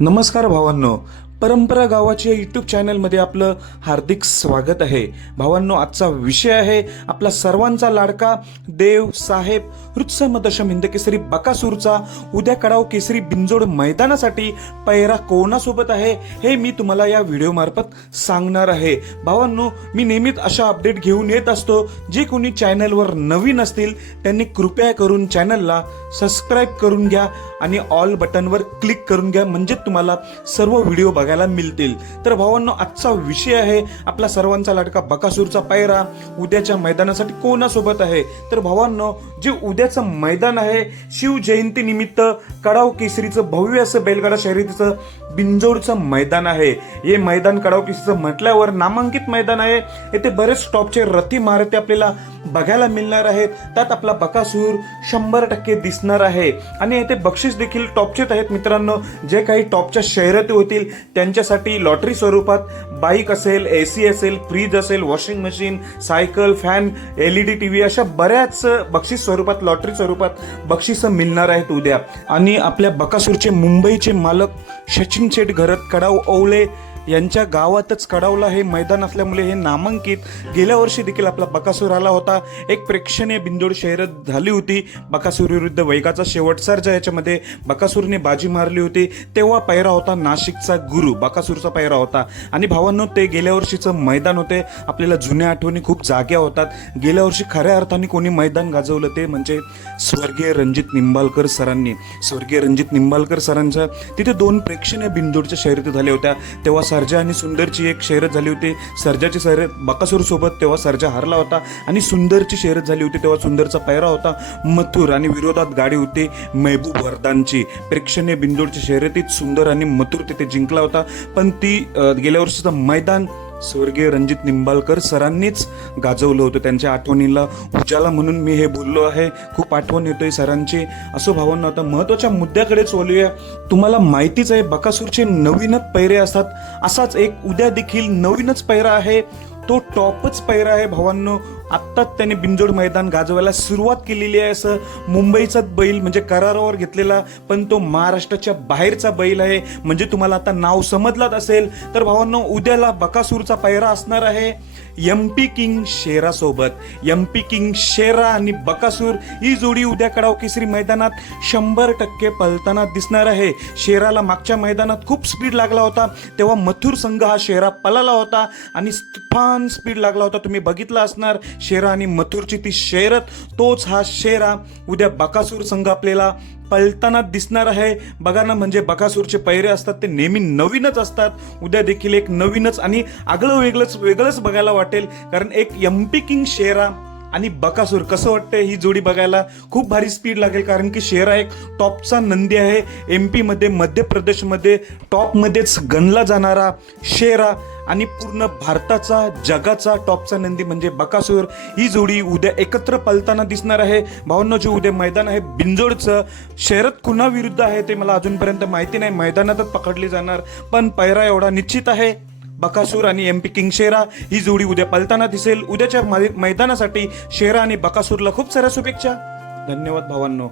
नमस्कार भावांनो. परंपरा गावाच्या यूट्यूब चॅनलमध्ये आपलं हार्दिक स्वागत आहे. भावांनो आजचा विषय आहे आपला सर्वांचा लाडका देव साहेब हृत्सम दशम हिंद केसरी बकासूरचा. उद्या कडाव केसरी बिंजोड मैदानासाठी पैरा कोणासोबत आहे हे मी तुम्हाला या व्हिडिओमार्फत सांगणार आहे. भावांनो मी नेहमीच अशा अपडेट घेऊन येत असतो. जे कोणी चॅनलवर नवीन असतील त्यांनी कृपया करून चॅनलला सबस्क्राईब करून घ्या आणि ऑल बटनवर क्लिक करून घ्या. म्हणजे तुम्हाला सर्व व्हिडिओ बघायला मिळतील. तर भावांनो आजचा विषय आहे आपला सर्वांचा लाडका बकासूरचा पायरा. उद्याच्या मैदानासाठी कोणासोबत आहे? तर भावांनो जे उद्याचं मैदान आहे शिवजयंती निमित्त कडाव केसरीचं भव्य असं बैलगाडा शर्यतीचं बिंजोडचं मैदान आहे. हे मैदान कडाव केसरीचं म्हटल्यावर नामांकित मैदान आहे. येथे बरेच टॉपचे रथी महारथी आपल्याला बघायला मिळणार आहेत. त्यात आपला बकासूर शंभर टक्के दिसणार आहे. आणि येथे बक्षीस देखील टॉपचेच आहेत मित्रांनो. जे काही टॉपच्या शर्यती होतील त्यांच्यासाठी लॉटरी स्वरूपात बाईक असेल ए सी असेल फ्रीज असेल washing machine cycle fan L E D T V अशा बऱ्याच बक्षीस स्वरूपात लॉटरी स्वरूपात बक्षिसं मिळणार आहेत उद्या. आणि आपल्या बकासूरचे मुंबईचे मालक सचिन शेठ घरत कडाव ओवळे यांच्या गावातच कडावला हे मैदान असल्यामुळे हे नामांकित गेल्या वर्षी देखील आपला बकासूर आला होता. एक प्रेक्षणीय बिंदोड शहरात झाली होती. बकासूर विरुद्ध वैगाचा शेवटसारच्या याच्यामध्ये बकासूरने बाजी मारली होती. तेव्हा पैरा होता नाशिकचा गुरु बकासूरचा पैरा होता. आणि भावांनो ते गेल्या वर्षीचं मैदान होते. आपल्याला जुन्या आठवणी खूप जाग्या होतात. गेल्या वर्षी खऱ्या अर्थाने कोणी मैदान गाजवलं ते म्हणजे स्वर्गीय रणजित निंबाळकर सरांनी. स्वर्गीय रणजित निंबाळकर सरांचा तिथे दोन प्रेक्षणीय बिंदोडच्या शर्यती झाल्या होत्या. तेव्हा सर्जा आणि सुंदरची एक शर्यत झाली होती. सर्जाची शर्यत बकासूर सोबत तेव्हा सर्जा हारला होता आणि सुंदरची शर्यत झाली होती तेव्हा सुंदरचा पैरा होता. मथुर आणि विरोधात गाडी होती मेहबूब वरदानची प्रेक्षणीय बिंदूरच्या शर्यतीत सुंदर आणि मथुर तिथे जिंकला होता. पण ती गेल्या वर्षीचं मैदान स्वर्गीय रणजित निंबाळकर सरांनीच गाजवलं होतं. त्यांच्या आठवणीला उजाला म्हणून मी हे बोललो आहे. खूप आठवण येतोय सरांची. असं भावांना आता महत्त्वाच्या मुद्द्याकडेच बोलूया तुम्हाला माहितीच आहे बकासूरचे नवीनच पैरे असतात. असाच एक उद्या देखील नवीनच पैरा आहे. तो टॉपच पैरा आहे भावांनो. आत्ताच त्याने बिंजोड मैदान गाजवायला सुरुवात केलेली आहे असं मुंबईचाच बैल म्हणजे करारावर घेतलेला पण तो महाराष्ट्राच्या बाहेरचा बैल आहे. म्हणजे तुम्हाला आता नाव समजलात असेल तर भावांनो उद्याला बकासूरचा पायरा असणार आहे एम पी किंग शेरासोबत. एम पी किंग शेरा आणि बकासूर ही जोडी उद्या कडाव केसरी मैदानात शंभर टक्के पलताना दिसणार आहे. शेराला मागच्या मैदानात खूप स्पीड लागला होता तेव्हा मथुर संघ हा शेरा पलाला होता आणि फान स्पीड लागला होता. तुम्ही बघितला असणार शेरा आणि मथुरची ती शेरत तोच हा शेरा उद्या बकासूर संघ आपल्याला पलताना दिसणार आहे. बघा ना म्हणजे बकासूरचे पैरे असतात ते नेहमी नवीनच असतात. उद्या देखील एक नवीनच आणि आगळं वेगळंच वेगळंच बघायला वाटेल. कारण एक एम्पी किंग शेरा आणि बकासूर कसं वाटतंय ही जोडी बघायला? खूप भारी स्पीड लागेल कारण की शेरा एक टॉपचा नंदी आहे. एम पीमध्ये मध्य प्रदेशमध्ये टॉपमध्येच गणला जाणारा शेरा आणि पूर्ण भारताचा जगाचा टॉपचा नंदी म्हणजे बकासूर. ही जोडी उद्या एकत्र पलताना दिसणार आहे. भावना जे उद्या मैदान आहे बिंजोडचं शहरात कुणाविरुद्ध आहे ते मला अजूनपर्यंत माहिती नाही. मैदानातच पकडली जाणार पण पैरा एवढा निश्चित आहे. बकासूर आणि एम पी किंग शेरा ही जोडी उद्या पलताना दिसेल. उद्याच्या मै- मैदानासाठी शेरा आणि बकासूरला खूप साऱ्या शुभेच्छा. धन्यवाद भावांनो.